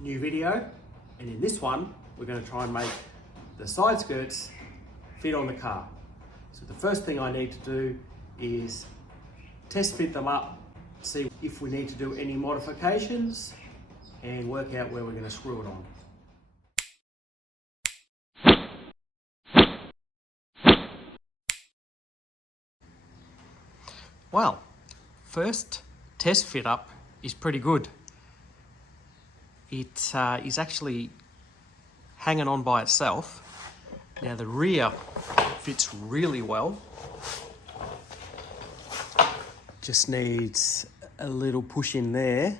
New video, and in this one we're going to try and make the side skirts fit on the car. So the first thing I need to do is test fit them up, see if we need to do any modifications and work out where we're going to screw it on. Well, first test fit up is pretty good. It is actually hanging on by itself. Now the rear fits really well. Just needs a little push in there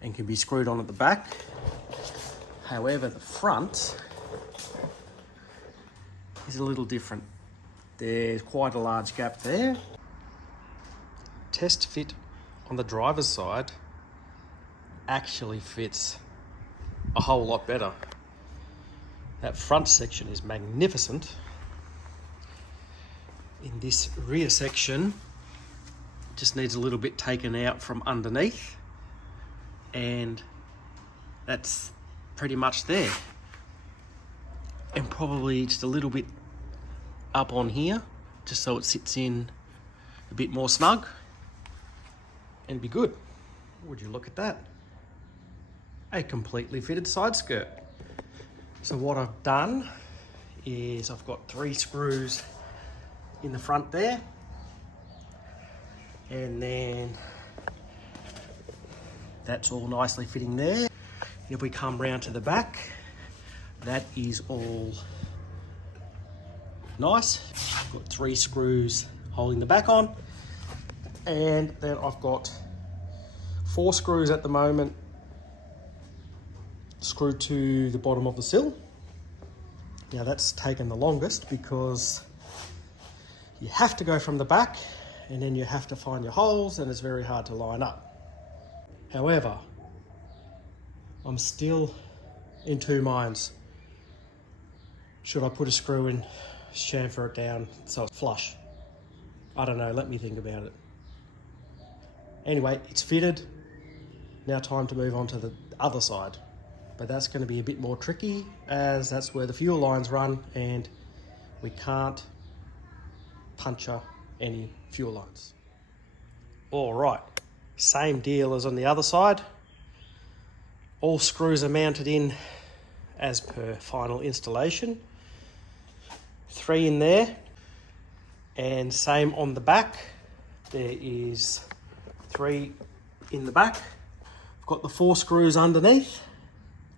and can be screwed on at the back. However, the front is a little different. There's quite a large gap there. Test fit on the driver's side actually fits a whole lot better. That front section is magnificent. In this rear section, just needs a little bit taken out from underneath, and that's pretty much there. And probably just a little bit up on here, just so it sits in a bit more snug and be good. Would you look at that? A completely fitted side skirt. So what I've done is I've got 3 screws in the front there, and then that's all nicely fitting there. If we come round to the back, that is all nice. I've got 3 screws holding the back on, and then I've got 4 screws at the moment screwed to the bottom of the sill. Now that's taken the longest because you have to go from the back and then you have to find your holes, and it's very hard to line up. However, I'm still in 2 minds. Should I put a screw in, chamfer it down so it's flush? I don't know, let me think about it. Anyway, it's fitted. Now time to move on to the other side. But that's going to be a bit more tricky, as that's where the fuel lines run and we can't puncture any fuel lines. All right, same deal as on the other side. All screws are mounted in as per final installation. 3 in there, and same on the back. There is 3 in the back. I've got the 4 screws underneath,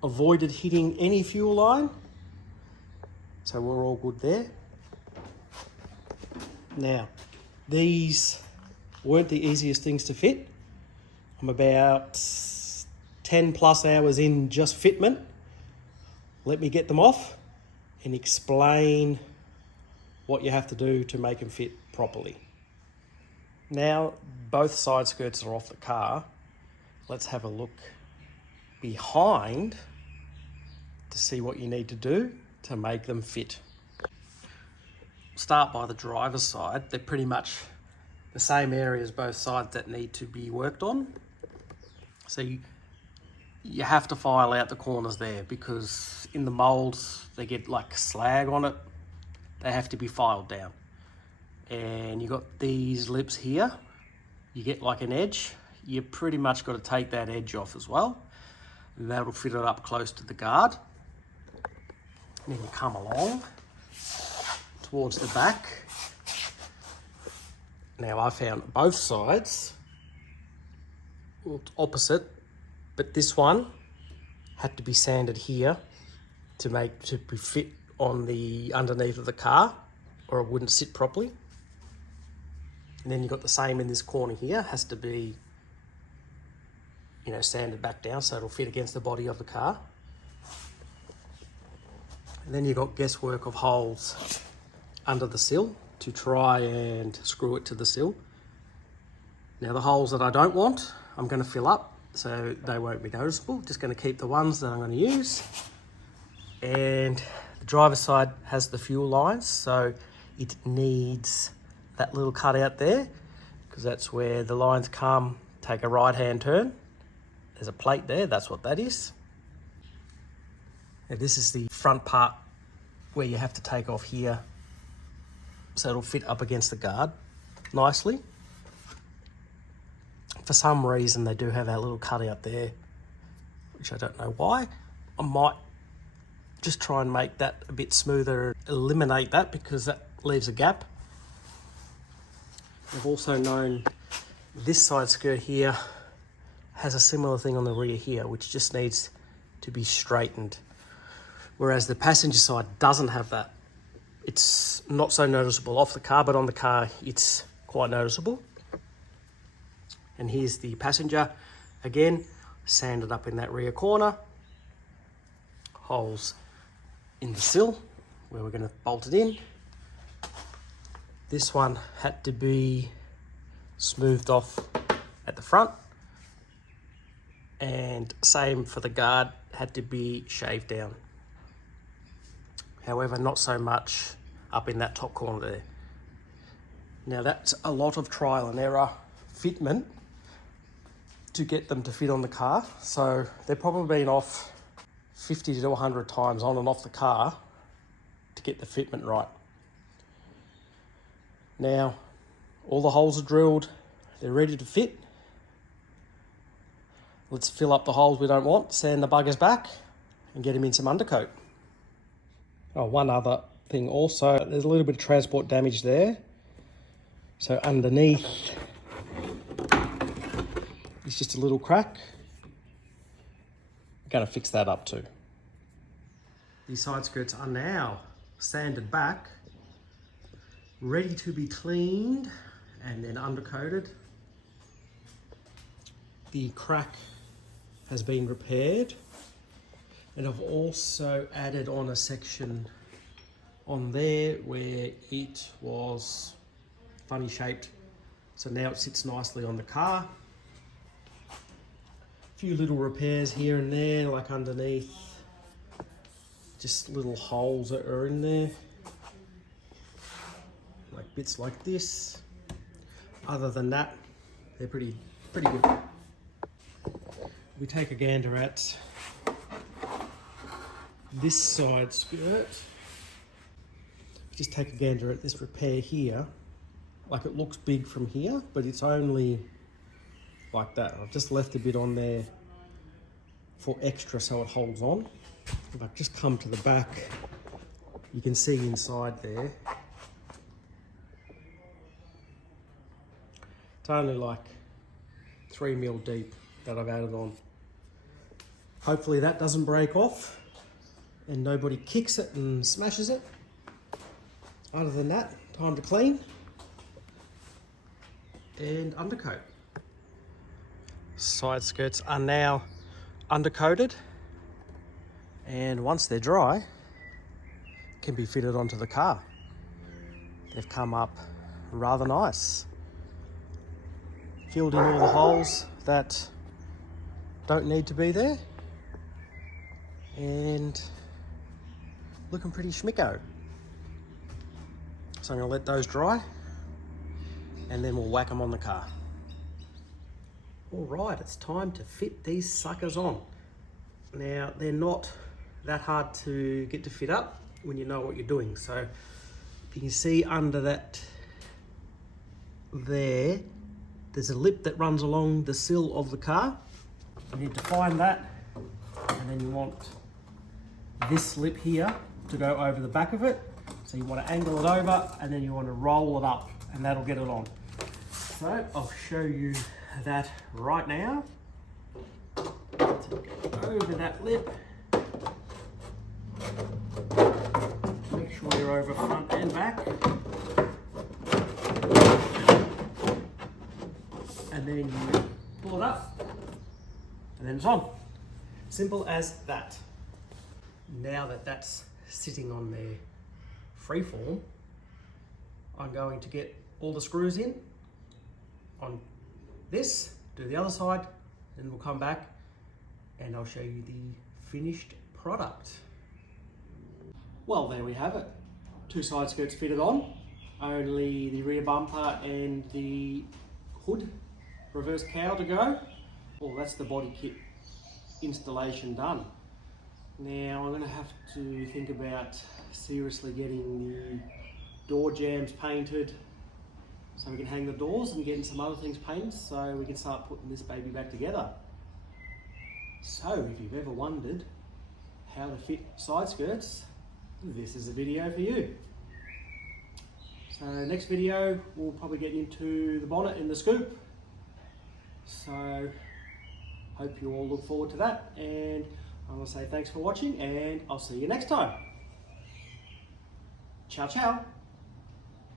avoided hitting any fuel line, so we're all good there. Now, these weren't the easiest things to fit. I'm about 10 plus hours in just fitment. Let me get them off and explain what you have to do to make them fit properly. Now, both side skirts are off the car. Let's have a look behind to see what you need to do to make them fit. Start by the driver's side. They're pretty much the same areas both sides that need to be worked on. So you have to file out the corners there, because in the molds they get like slag on it. They have to be filed down. And you got these lips here, you get like an edge. You pretty much got to take that edge off as well. That'll fit it up close to the guard. And then you come along towards the back. Now I found both sides looked opposite, but this one had to be sanded here to be fit on the underneath of the car, or it wouldn't sit properly. And then you've got the same in this corner here, has to be, you know, sanded back down so it'll fit against the body of the car. And then you've got guesswork of holes under the sill to try and screw it to the sill. Now the holes that I don't want, I'm going to fill up so they won't be noticeable. Just going to keep the ones that I'm going to use. And the driver's side has the fuel lines, so it needs that little cutout there, because that's where the lines come, take a right hand turn, There's a plate there, that's what that is. Now this is the front part where you have to take off here so it'll fit up against the guard nicely. For some reason they do have that little cutout there, which I don't know why. I might just try and make that a bit smoother, eliminate that because that leaves a gap. I've also known this side skirt here has a similar thing on the rear here, which just needs to be straightened. Whereas the passenger side doesn't have that. It's not so noticeable off the car, but on the car it's quite noticeable. And here's the passenger, again, sanded up in that rear corner. Holes in the sill where we're going to bolt it in. This one had to be smoothed off at the front, and same for the guard, had to be shaved down. However, not so much up in that top corner there. Now that's a lot of trial and error fitment to get them to fit on the car. So they've probably been off 50 to 100 times on and off the car to get the fitment right. Now, all the holes are drilled, they're ready to fit. Let's fill up the holes we don't want, sand the buggers back, and get them in some undercoat. Oh, one other thing also, there's a little bit of transport damage there. So underneath, it's just a little crack. I'm gonna fix that up too. These side skirts are now sanded back, ready to be cleaned and then undercoated. The crack has been repaired, and I've also added on a section on there where it was funny shaped, so now it sits nicely on the car. A few little repairs here and there, like underneath, just little holes that are in there, like bits like this. Other than that, they're pretty good. We take a gander at this side skirt. Just take a gander at this repair here. Like, it looks big from here, but it's only like that. I've just left a bit on there for extra so it holds on. If I just come to the back, you can see inside there. It's only like 3 mil deep that I've added on. Hopefully that doesn't break off and nobody kicks it and smashes it. Other than that, time to clean and undercoat. Side skirts are now undercoated, and once they're dry, can be fitted onto the car. They've come up rather nice. Filled in all the holes that don't need to be there, and looking pretty schmicko. So I'm going to let those dry and then we'll whack them on the car. All right, it's time to fit these suckers on. Now, they're not that hard to get to fit up when you know what you're doing. So if you can see under that there's a lip that runs along the sill of the car. You need to find that, and then you want this lip here to go over the back of it. So you want to angle it over, and then you want to roll it up, and that'll get it on. So I'll show you that right now. So go over that lip. Make sure you're over front and back. And then you pull it up, and then it's on. Simple as that. Now that that's sitting on there freeform, I'm going to get all the screws in on this, do the other side, then we'll come back and I'll show you the finished product. Well, there we have it. 2 side skirts fitted on, only the rear bumper and the hood reverse cowl to go. Well, that's the body kit installation done. Now I'm going to have to think about seriously getting the door jambs painted so we can hang the doors, and getting some other things painted so we can start putting this baby back together. So if you've ever wondered how to fit side skirts, this is a video for you. So next video we'll probably get into the bonnet and the scoop. So hope you all look forward to that, and I want to say thanks for watching, and I'll see you next time. Ciao ciao.